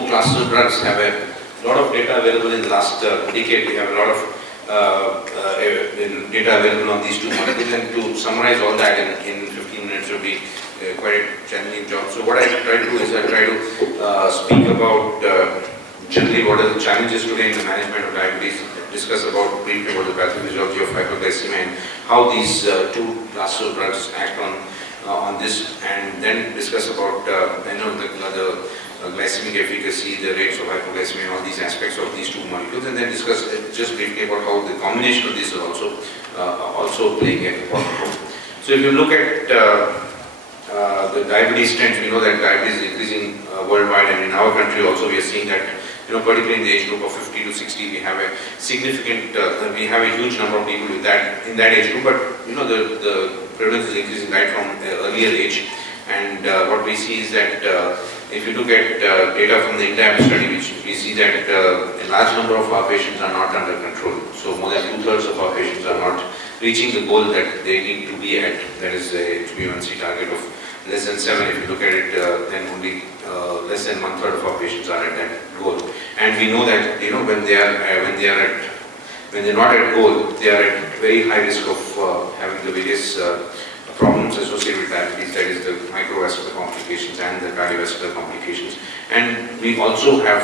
new classes of drugs have a lot of data available in the last decade. We have a lot of data available on these two molecules, and to summarize all that in 15 minutes would be quite a challenging job. So what I try to do is I try to speak about generally what are the challenges today in the management of diabetes, discuss about briefly about the pathophysiology of hyperglycemia and how these two classes of drugs act on this, and then discuss about the glycemic efficacy, the rates of hypoglycemia, and all these aspects of these two molecules, and then discuss just briefly about how the combination of these is also playing an important role. So if you look at the diabetes trends, we know that diabetes is increasing worldwide, and in our country also we are seeing that, particularly in the age group of 50 to 60, we have a significant, we have a huge number of people with that in that age group, but the prevalence is increasing right from earlier age, and what we see is that if you look at data from the INDAM study, which we see that a large number of our patients are not under control. So more than 2/3 of our patients are not reaching the goal that they need to be at. That is a HbA1c target of less than 7. If you look at it, then only less than 1/3 of our patients are at that goal. And we know that when they're not at goal, they are at very high risk of having the various problems associated with diabetes, that is the microvascular complications and the cardiovascular complications. And we also have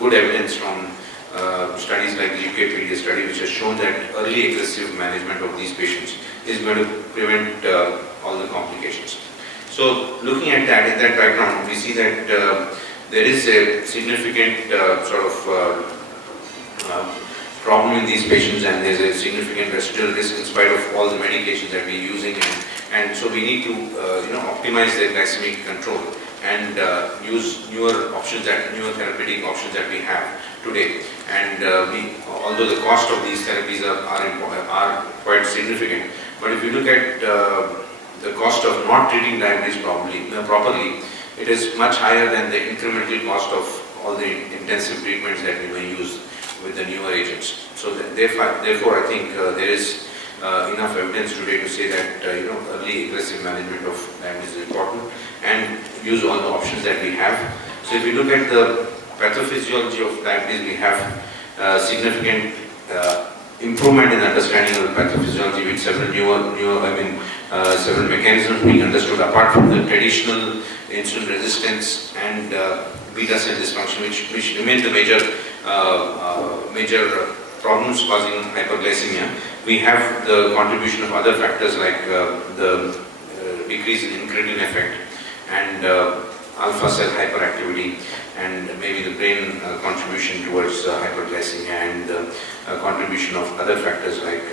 good evidence from studies like the UK PDA study, which has shown that early aggressive management of these patients is going to prevent all the complications. So looking at that, in that background, we see that there is a significant problem in these patients, and there's a significant residual risk in spite of all the medications that we're using, and so we need to optimize their glycemic control and use newer therapeutic options that we have today. And although the cost of these therapies are quite significant, but if you look at the cost of not treating diabetes properly, it is much higher than the incremental cost of all the intensive treatments that we may use with the newer agents. So therefore I think there is enough evidence today to say that early aggressive management of diabetes is important, and use all the options that we have. So if you look at the pathophysiology of diabetes, we have significant improvement in understanding of the pathophysiology with several several mechanisms being understood apart from the traditional insulin resistance and beta cell dysfunction, which remain the major problems causing hyperglycemia. We have the contribution of other factors like the decrease in incretin effect and alpha cell hyperactivity, and maybe the brain contribution towards hyperglycemia, and the contribution of other factors like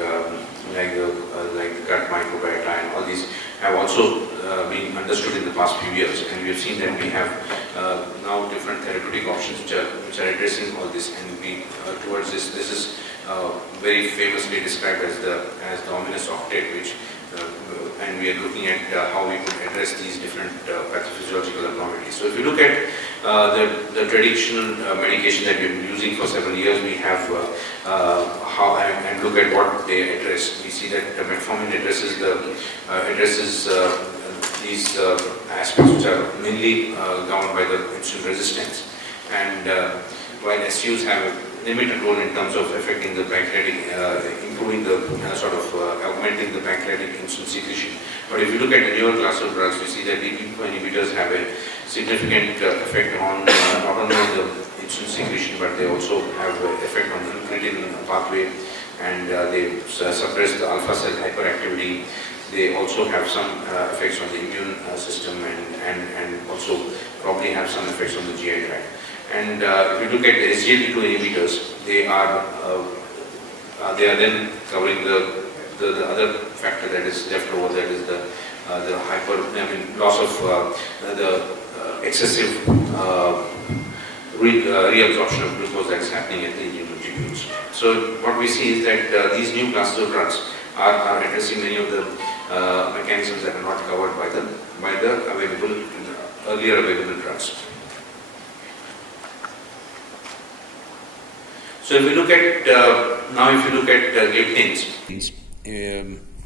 gut microbiota, and all these have also been understood in the past few years, and we have seen that we have now different therapeutic options which are addressing all this, and we towards this is very famously described as the ominous octet, which and we are looking at how we could address these different pathophysiological abnormalities. So if you look at the traditional medication that we've been using for several years, we have and look at what they address. We see that metformin addresses these aspects which are mainly governed by the insulin resistance, and while SUs have a limited role in terms of affecting the pancreatic, improving the augmenting the pancreatic insulin secretion. But if you look at the newer class of drugs, we see that DPP-4 inhibitors have a significant effect on not only the insulin secretion, but they also have an effect on the incretin pathway, and they suppress the alpha cell hyperactivity. They also have some effects on the immune system, and also probably have some effects on the GI tract. And if you look at the SGLT2 inhibitors, they are then covering the other factor that is left over, that is the loss of the excessive reabsorption of glucose that is happening at the tubules. So what we see is that these new classes of drugs are addressing many of the mechanisms that are not covered by the earlier available drugs. So if we look at gliptins,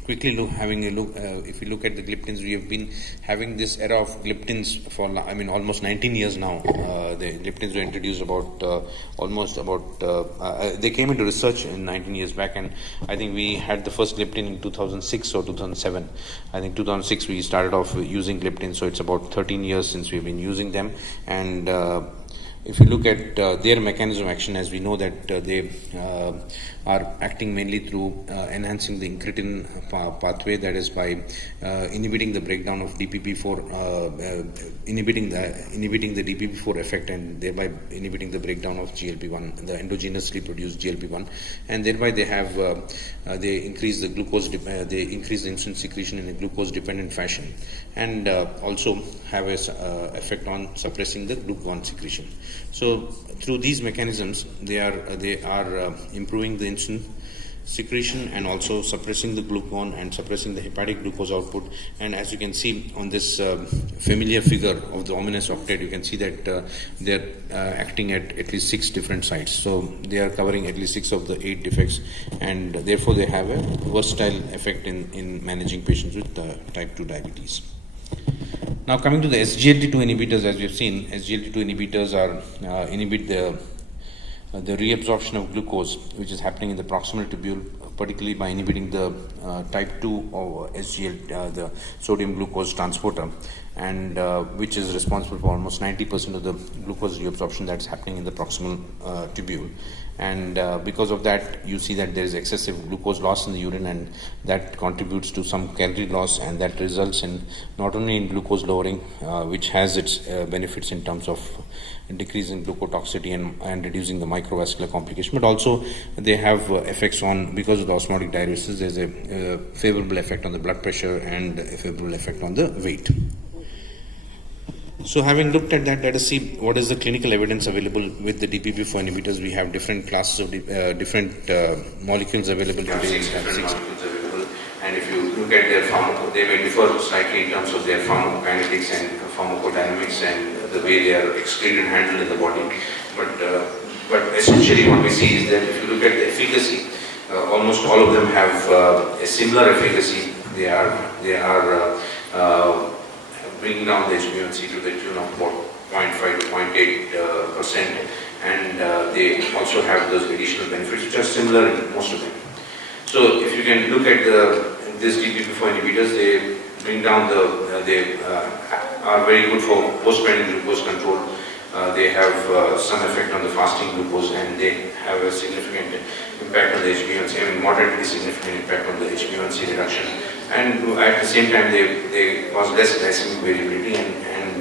quickly having a look, if you look at the gliptins, we have been having this era of gliptins for, almost 19 years now. The gliptins were introduced they came into research in 19 years back, and I think we had the first gliptin in 2006 or 2007. I think 2006 we started off using gliptins, so it's about 13 years since we've been using them. And if you look at their mechanism of action, as we know that they are acting mainly through enhancing the incretin pathway, that is by inhibiting the breakdown of DPP4, inhibiting the DPP4 effect, and thereby inhibiting the breakdown of GLP1, the endogenously produced GLP1, and thereby they increase the insulin secretion in a glucose dependent fashion, and also have a effect on suppressing the glucagon secretion. So through these mechanisms, they are improving the insulin secretion and also suppressing the glucagon and suppressing the hepatic glucose output. And as you can see on this familiar figure of the ominous octet, you can see that they are acting at least 6 different sites. So they are covering at least 6 of the 8 defects, and therefore they have a versatile effect in managing patients with type 2 diabetes. Now coming to the SGLT2 inhibitors, as we have seen, SGLT2 inhibitors inhibit the reabsorption of glucose, which is happening in the proximal tubule, particularly by inhibiting the type 2 of SGL, the sodium glucose transporter, and which is responsible for almost 90% of the glucose reabsorption that's happening in the proximal tubule. And because of that, you see that there is excessive glucose loss in the urine, and that contributes to some calorie loss, and that results in not only in glucose lowering, which has its benefits in terms of decreasing glucotoxicity and reducing the microvascular complication, but also they have effects on, because of the osmotic diuresis, there's a favorable effect on the blood pressure and a favorable effect on the weight. So having looked at that, let us see what is the clinical evidence available with the DPP4 inhibitors. We have different classes of different molecules available today. We have 6 different molecules available, and if you look at their they may differ slightly in terms of their pharmacokinetics and pharmacodynamics and the way they are excreted and handled in the body. But essentially what we see is that if you look at the efficacy, almost all of them have a similar efficacy. They are bringing down the HbA1c to the tune of about 0.5 to 0.8%, and they also have those additional benefits which are similar in most of them. So if you can look at this DPP4 inhibitors, they bring down they are very good for postprandial glucose control. They have some effect on the fasting glucose, and they have a significant impact on the HbA1c, moderately significant impact on the HbA1c reduction. And at the same time, they cause less glycemic variability, and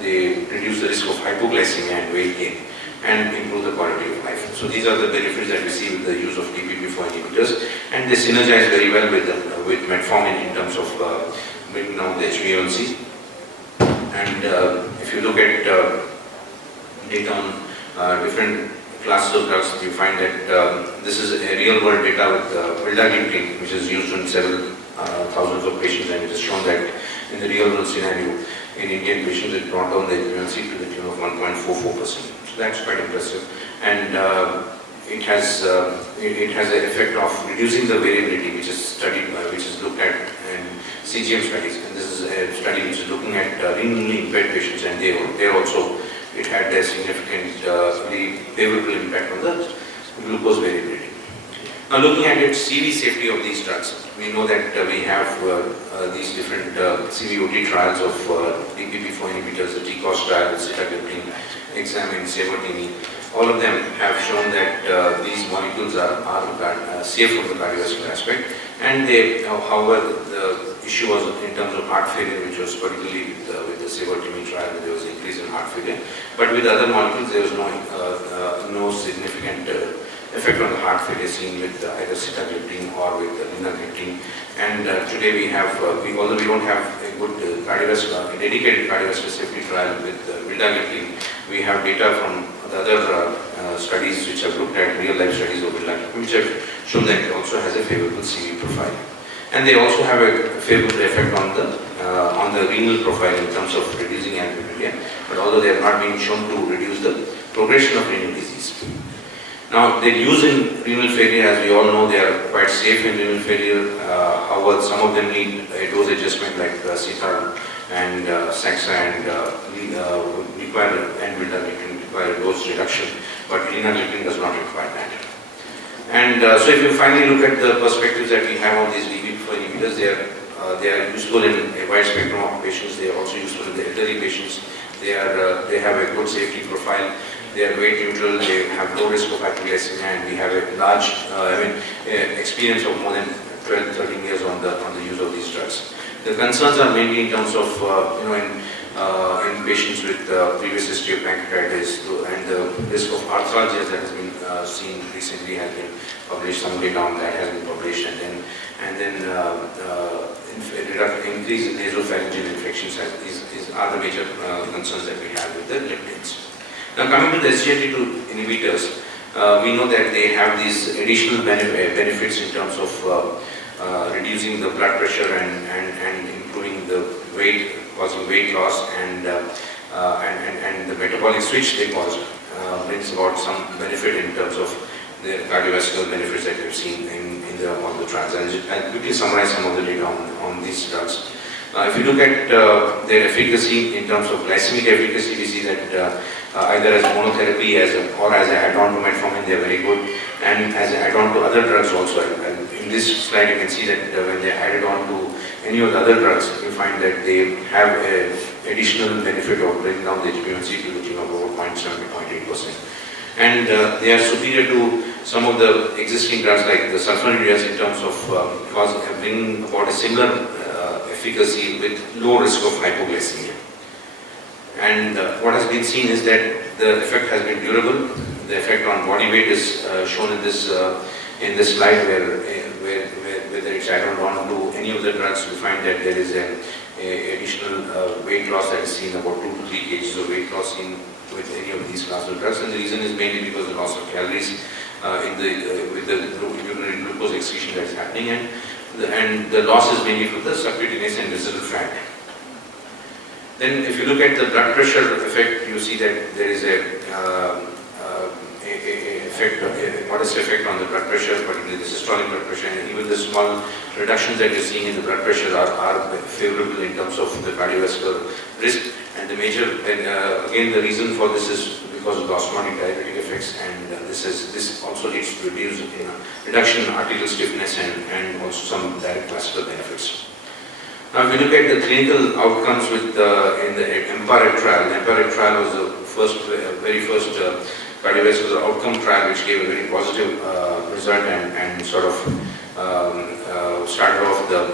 they reduce the risk of hypoglycemia and weight gain, and improve the quality of life. So these are the benefits that we see with the use of DPP4 inhibitors, and they synergize very well with metformin in terms of bringing down the HbA1c. And if you look at data on different classes of drugs, you find that this is a real-world data with vildagliptin, which is used in several thousands of patients, and it has shown that in the real-world scenario, in Indian patients, it brought down the HbA1c to the tune of 1.44%. So that's quite impressive, and it has an effect of reducing the variability, which is studied, which is looked at in CGM studies. And this is a study which is looking at renally impaired patients, and it had a significant favorable impact on the glucose variability. Now, looking at its CV safety of these drugs, we know that we have these different CVOT trials of DPP4 inhibitors, the TCOS trial, the sitagliptin, examine, sabertini. All of them have shown that these molecules are safe from the cardiovascular aspect. And however, the issue was in terms of heart failure, which was particularly with the sabertini trial, there was an increase in heart failure. But with other molecules, there was no significant effect on the heart failure seen with either sitagliptin or with linagliptin. And today we have, although we don't have a good dedicated cardiovascular safety trial with vildagliptin, we have data from the other studies which have looked at real-life studies of vildagliptin, which have shown that it also has a favorable CV profile. And they also have a favorable effect on the renal profile in terms of reducing albuminuria, but although they have not been shown to reduce the progression of renal disease. Now, their use in renal failure, as we all know, they are quite safe in renal failure. However, some of them need a dose adjustment like Cital and Saxa, and require require dose reduction, but linagliptin does not require that. And so if you finally look at the perspectives that we have on these DPP-4 inhibitors, they are useful in a wide spectrum of patients. They are also useful in the elderly patients. They have a good safety profile. They are weight neutral. They have low risk of hypoglycemia, and we have a large, experience of more than 12, 13 years on the use of these drugs. The concerns are mainly in terms of, in patients with previous history of pancreatitis, and the risk of arthralgia that has been seen recently has been published. Some data on that has been published, and then increase in nasopharyngeal infections are the major concerns that we have with the gliptins. Now, coming to the SGLT2 inhibitors, we know that they have these additional benefits in terms of reducing the blood pressure and improving the weight, causing weight loss, and the metabolic switch they cause brings about some benefit in terms of the cardiovascular benefits that we've seen on the trials. I'll quickly summarize some of the data on these drugs. If you look at their efficacy in terms of glycemic efficacy, we see that either as monotherapy or as an add-on to metformin, they are very good, and as an add-on to other drugs also. And in this slide, you can see that when they are added on to any of the other drugs, you find that they have an additional benefit of bringing down the HbA1c to the tune of over 0.7-0.8%. And they are superior to some of the existing drugs like the sulfonylureas in terms of bringing about a similar efficacy with low risk of hypoglycemia. And what has been seen is that the effect has been durable. The effect on body weight is shown in this slide, where whether it's added on to any of the drugs, we find that there is an additional weight loss that is seen, about 2 to 3 kgs of weight loss seen with any of these class of drugs. And the reason is mainly because of the loss of calories with the urinary glucose excretion that is happening, and the loss is mainly from the subcutaneous and visceral fat. Then if you look at the blood pressure effect, you see that there is a modest effect on the blood pressure, particularly the systolic blood pressure, and even the small reductions that you're seeing in the blood pressure are favorable in terms of the cardiovascular risk. And the major, again, the reason for this is because of the osmotic diuretic effects, and this also leads to reduction in arterial stiffness and also some direct vascular benefits. Now, if we look at the clinical outcomes in the EMPIRE trial, the EMPIRE trial was the very first cardiovascular outcome trial, which gave a very positive result and sort of started off the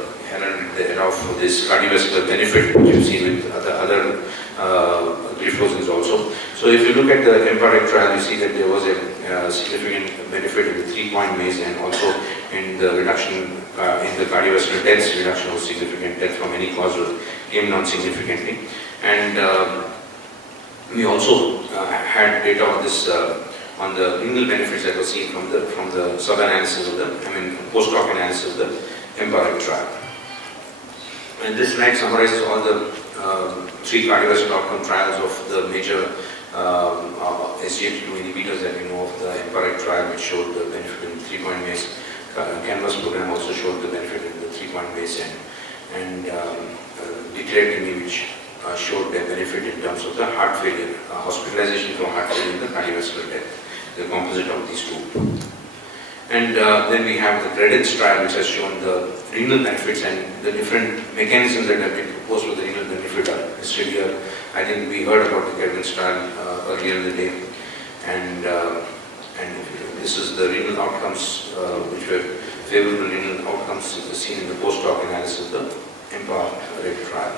era of this cardiovascular benefit, which you see with other gliptins also. So if you look at the EMPIRE trial, you see that there was a significant benefit in the 3-point MACE, and also in the reduction in the cardiovascular deaths. Reduction was significant. Death from any cause came down significantly. And we also had data on this on the renal benefits that were seen from the sub-analysis of post-hoc analysis of the EMPIRE trial. And this slide summarizes all the 3 cardiovascular outcome trials of the major SGLT2 inhibitors that we know of. The EMPIRE trial, which showed the benefit in 3-point MACE. Canvas program also showed the benefit in the 3-point MACE, and Gliptins, which showed the benefit in terms of the heart failure, hospitalization for heart failure, and the cardiovascular death, the composite of these 2. And then we have the Gliptins trial, which has shown the renal benefits, and the different mechanisms that have been proposed for the renal benefit are listed here. I think we heard about the Gliptins trial earlier in the day, and this is the renal outcomes, which were favorable renal outcomes seen in the post-hoc analysis of the EMPIRE trial.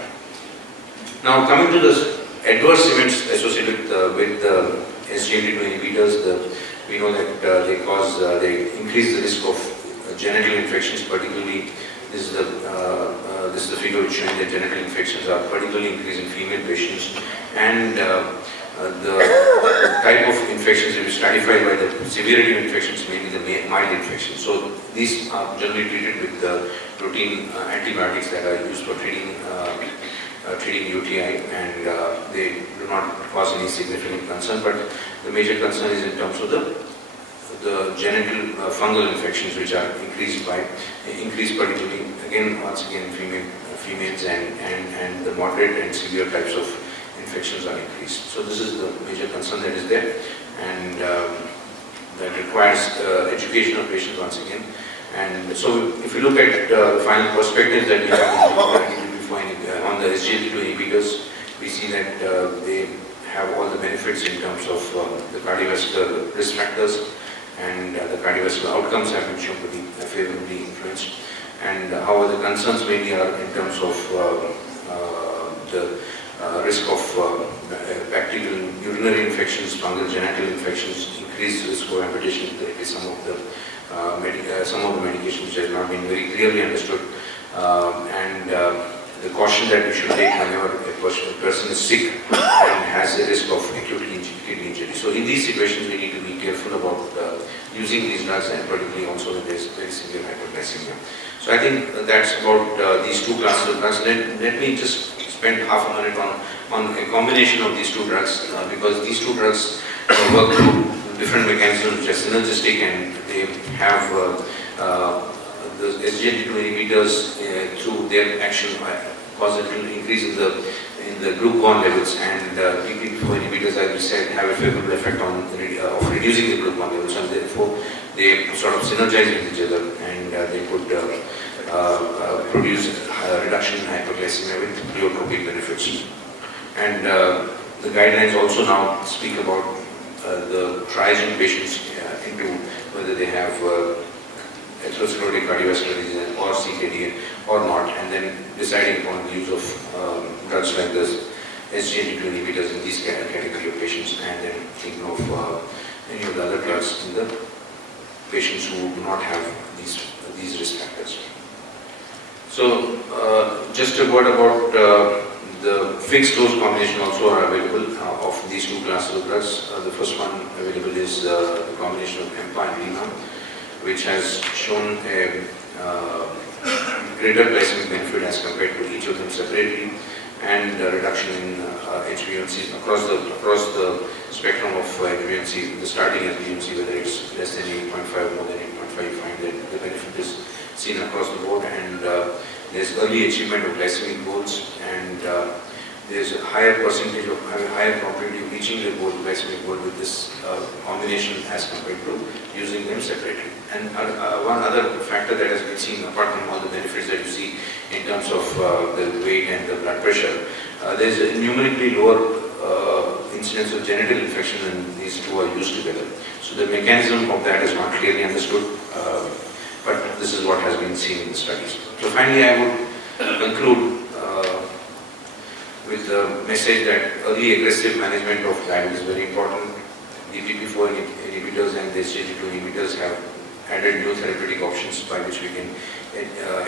Now, coming to the adverse events associated with the SGLT2 inhibitors, we know that they increase the risk of genital infections. Particularly, this is the figure which showing that genital infections are particularly increased in female patients, and the type of infections will be stratified by the severity of infections, mainly the mild infections. So these are generally treated with the routine antibiotics that are used for treating UTI, and they do not cause any significant concern. But the major concern is in terms of the the genital fungal infections, which are increased particularly, once again, females and the moderate and severe types of infections are increased. So this is the major concern that is there, and that requires education of patients once again. And so if you look at the final perspectives that we have on the SGLT2 inhibitors, we see that they have all the benefits in terms of the cardiovascular risk factors, and the cardiovascular outcomes have been shown to be favorably influenced. And however, the concerns mainly are in terms of the risk of bacterial urinary infections, fungal genital infections, increased risk of amputation. There is some of the medications which have not been very clearly understood, and the caution that we should take whenever a person is sick and has a risk of acute kidney injury. So in these situations, we need to be careful about using these drugs, and particularly also when there is very severe hyperglycemia. So I think that's about these two classes of drugs. Let me just spend half a minute on a combination of these two drugs, because these two drugs work through different mechanisms which are synergistic, and they have the SGLT2 inhibitors through their action positively increase in the glucagon levels, and DPP4 inhibitors, as we said, have a favorable effect on of reducing the glucagon levels, and therefore they sort of synergize with each other, and they could produce a reduction in hyperglycemia with pleiotropic benefits. And the guidelines also now speak about the triaging patients into whether they have atherosclerotic cardiovascular disease or CKD or not, and then deciding upon the use of drugs like this SGLT2 inhibitors in these category of patients, and then thinking of any of the other drugs in the patients who do not have these risk factors. So just a word about the fixed dose combination also are available of these two classes of drugs. The first one available is the combination of EMPA and LIMA, which has shown a greater glycemic benefit as compared to each of them separately, and a reduction in HbA1c across the spectrum of HbA1c, the starting HbA1c, whether it's less than 8.5 more than 8.5, you find that the benefit is seen across the board, and there's early achievement of glycemic goals, and there's a higher percentage of higher probability of reaching the glycemic goal with this combination as compared to using them separately. And one other factor that has been seen, apart from all the benefits that you see in terms of the weight and the blood pressure, there's a numerically lower incidence of genital infection when these two are used together. So the mechanism of that is not clearly understood, but this is what has been seen in the studies. So finally, I would conclude with the message that early aggressive management of diabetes is very important. The DPP4 inhibitors and the SGLT2 inhibitors have added new therapeutic options by which we can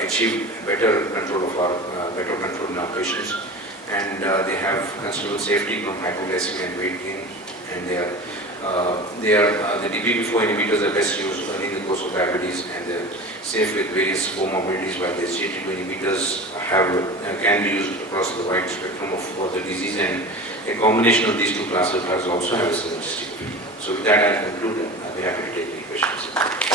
achieve better control in our patients, and they have considerable safety from hypoglycemia and weight gain, and the DPP4 inhibitors are best used early in the course of diabetes, and they're safe with various comorbidities, while the SGLT2 inhibitors can be used across the wide spectrum of the disease, and a combination of these two classes of drugs also have a synergistic effect. So with that, I'll conclude, and I'll be happy to take any questions.